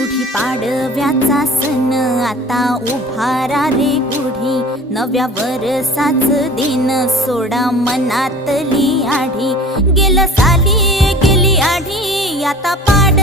गुढी पाडव्याचा सण आता उभारा रे गुढी, नव्या वरसाच दिन सोडा मनातली आढी। गेलं साली गेली आढी आता पाड